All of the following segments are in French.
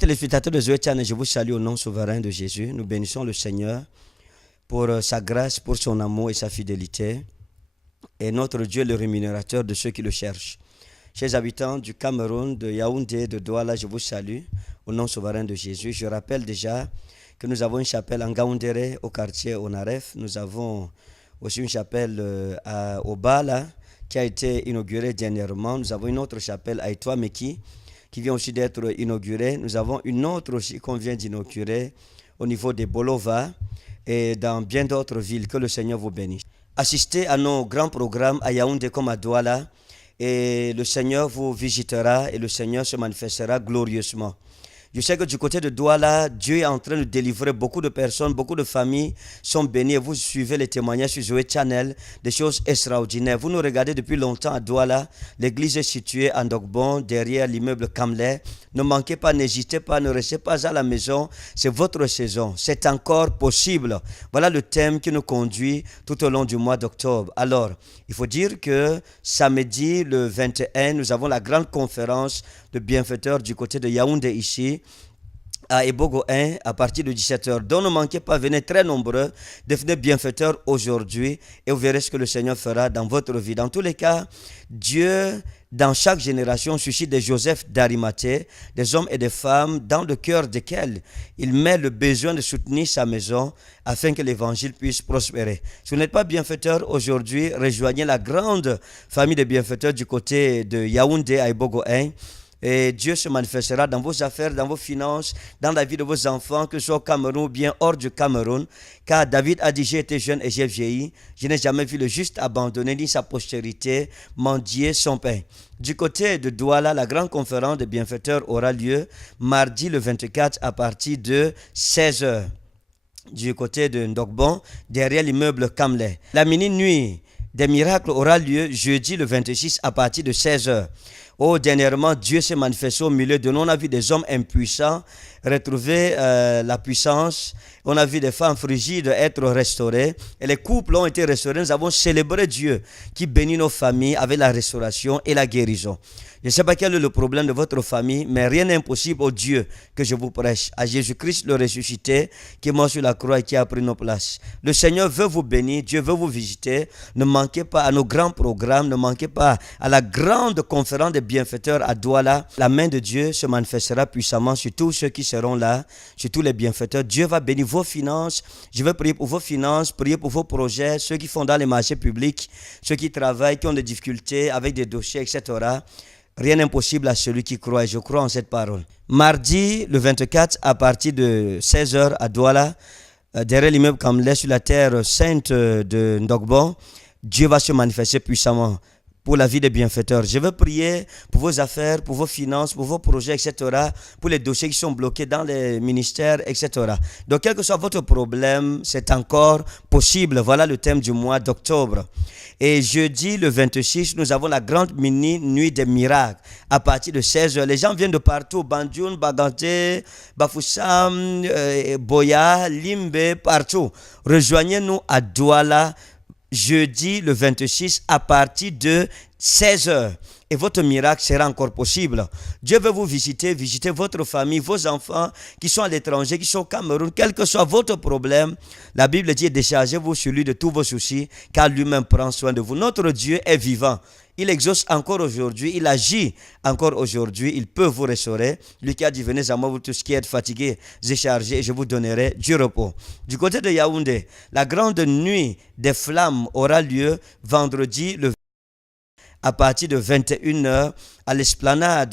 téléspectateurs de Zoé Channel, je vous salue au nom souverain de Jésus. Nous bénissons le Seigneur pour sa grâce, pour son amour et sa fidélité. Et notre Dieu est le rémunérateur de ceux qui le cherchent. Chers habitants du Cameroun, de Yaoundé, de Douala, je vous salue au nom souverain de Jésus. Je rappelle déjà que nous avons une chapelle en Gaoundéré, au quartier Onaref. Nous avons aussi une chapelle au Bala qui a été inaugurée dernièrement. Nous avons une autre chapelle à Etoile-Meki qui vient aussi d'être inaugurée. Nous avons une autre aussi qu'on vient d'inaugurer au niveau de Bolova et dans bien d'autres villes. Que le Seigneur vous bénisse. Assistez à nos grands programmes à Yaoundé comme à Douala et le Seigneur vous visitera et le Seigneur se manifestera glorieusement. Je sais que du côté de Douala, Dieu est en train de délivrer beaucoup de personnes, beaucoup de familles sont bénies. Vous suivez les témoignages sur Zoé Channel, des choses extraordinaires. Vous nous regardez depuis longtemps à Douala. L'église est située à Ndogbon, derrière l'immeuble Kamlé. Ne manquez pas, n'hésitez pas, ne restez pas à la maison. C'est votre saison. C'est encore possible. Voilà le thème qui nous conduit tout au long du mois d'octobre. Alors, il faut dire que samedi, le 21, nous avons la grande conférence de bienfaiteurs du côté de Yaoundé ici, à Ebogo 1, à partir de 17h. Donc ne manquez pas, venez très nombreux, devenez bienfaiteurs aujourd'hui et vous verrez ce que le Seigneur fera dans votre vie. Dans tous les cas, Dieu, dans chaque génération, suscite des Joseph d'Arimathée, des hommes et des femmes dans le cœur desquels il met le besoin de soutenir sa maison afin que l'évangile puisse prospérer. Si vous n'êtes pas bienfaiteur aujourd'hui, rejoignez la grande famille de bienfaiteurs du côté de Yaoundé à Ebogo 1. Et Dieu se manifestera dans vos affaires, dans vos finances, dans la vie de vos enfants, que ce soit au Cameroun ou bien hors du Cameroun. Car David a dit, j'ai été jeune et j'ai vieilli. Je n'ai jamais vu le juste abandonner ni sa postérité mendier son pain. Du côté de Douala, la grande conférence des bienfaiteurs aura lieu mardi le 24 à partir de 16h. Du côté de Ndogbon, derrière l'immeuble Kamlé. La mini-nuit des miracles aura lieu jeudi le 26 à partir de 16h. Oh, dernièrement, Dieu s'est manifesté au milieu de nous. On a vu des hommes impuissants retrouver la puissance. On a vu des femmes frigides être restaurées. Et les couples ont été restaurés. Nous avons célébré Dieu qui bénit nos familles avec la restauration et la guérison. Je ne sais pas quel est le problème de votre famille, mais rien n'est impossible au Dieu que je vous prêche. À Jésus-Christ le ressuscité, qui est mort sur la croix et qui a pris nos places. Le Seigneur veut vous bénir, Dieu veut vous visiter. Ne manquez pas à nos grands programmes, ne manquez pas à la grande conférence des bienfaiteurs à Douala. La main de Dieu se manifestera puissamment sur tous ceux qui seront là, sur tous les bienfaiteurs. Dieu va bénir vos finances. Je veux prier pour vos finances, prier pour vos projets, ceux qui font dans les marchés publics, ceux qui travaillent, qui ont des difficultés avec des dossiers, etc. Rien n'est impossible à celui qui croit et je crois en cette parole. Mardi, le 24, à partir de 16h à Douala, derrière l'immeuble Kamlé sur la terre sainte de Ndogbon, Dieu va se manifester puissamment pour la vie des bienfaiteurs. Je veux prier pour vos affaires, pour vos finances, pour vos projets, etc., pour les dossiers qui sont bloqués dans les ministères, etc. Donc, quel que soit votre problème, c'est encore possible. Voilà le thème du mois d'octobre. Et jeudi, le 26, nous avons la grande mini-nuit des miracles à partir de 16h. Les gens viennent de partout, Bandioun, Baganté, Bafoussam, Boya, Limbe, partout. Rejoignez-nous à Douala, jeudi le 26 à partir de 16h. Et votre miracle sera encore possible. Dieu veut vous visiter, visiter votre famille, vos enfants qui sont à l'étranger, qui sont au Cameroun, quel que soit votre problème. La Bible dit, déchargez-vous sur lui de tous vos soucis, car lui-même prend soin de vous. Notre Dieu est vivant. Il exauce encore aujourd'hui, il agit encore aujourd'hui, il peut vous restaurer. Lui qui a dit, venez à moi, vous tous qui êtes fatigués, déchargés, et je vous donnerai du repos. Du côté de Yaoundé, la grande nuit des flammes aura lieu vendredi le à partir de 21h à l'esplanade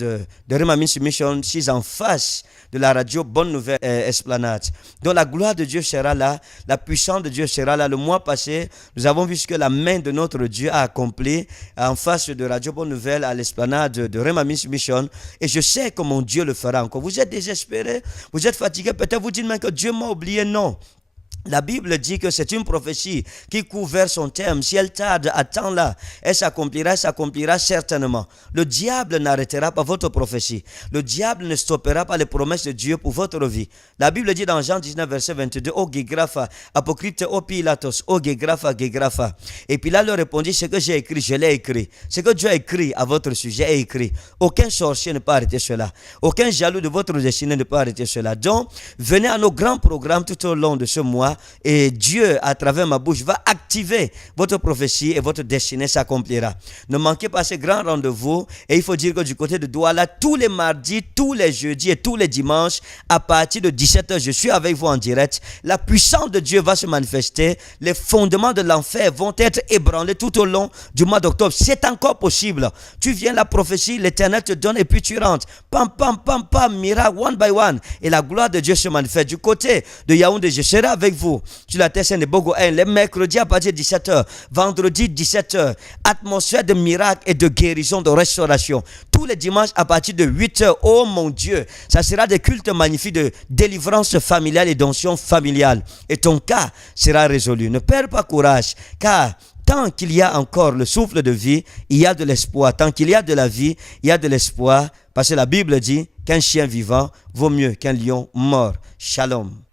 de Remamis Mission 6 en face de la radio Bonne Nouvelle Esplanade. Donc la gloire de Dieu sera là, la puissance de Dieu sera là. Le mois passé, nous avons vu ce que la main de notre Dieu a accompli en face de radio Bonne Nouvelle à l'esplanade de Remamis Mission. Et je sais que mon Dieu le fera encore. Vous êtes désespérés, vous êtes fatigués, peut-être vous dites même que Dieu m'a oublié. Non. La Bible dit que c'est une prophétie qui couvre son terme. Si elle tarde, attends-la. Elle s'accomplira certainement. Le diable n'arrêtera pas votre prophétie. Le diable ne stoppera pas les promesses de Dieu pour votre vie. La Bible dit dans Jean 19, verset 22, « O Gégrapha, apocrypte, O Pilatos, O Gégrapha, Gégrapha. » Et Pilate leur répondit, « Ce que j'ai écrit, je l'ai écrit. Ce que Dieu a écrit à votre sujet est écrit. Aucun sorcier ne peut arrêter cela. Aucun jaloux de votre destinée ne peut arrêter cela. » Donc, venez à nos grands programmes tout au long de ce mois. Et Dieu, à travers ma bouche, va activer votre prophétie et votre destinée s'accomplira. Ne manquez pas ces grands rendez-vous. Et il faut dire que du côté de Douala, tous les mardis, tous les jeudis et tous les dimanches, à partir de 17h, je suis avec vous en direct. La puissance de Dieu va se manifester. Les fondements de l'enfer vont être ébranlés tout au long du mois d'octobre. C'est encore possible. Tu viens, la prophétie, l'Éternel te donne et puis tu rentres. Pam, pam, pam, pam, miracle, one by one. Et la gloire de Dieu se manifeste. Du côté de Yaoundé, je serai avec vous sur la terre sainte de Bogo 1, les mercredis à partir de 17h, vendredi 17h, atmosphère de miracle et de guérison, de restauration. Tous les dimanches à partir de 8h, oh mon Dieu, ça sera des cultes magnifiques de délivrance familiale et d'onction familiale. Et ton cas sera résolu. Ne perds pas courage, car tant qu'il y a encore le souffle de vie, il y a de l'espoir. Tant qu'il y a de la vie, il y a de l'espoir. Parce que la Bible dit qu'un chien vivant vaut mieux qu'un lion mort. Shalom.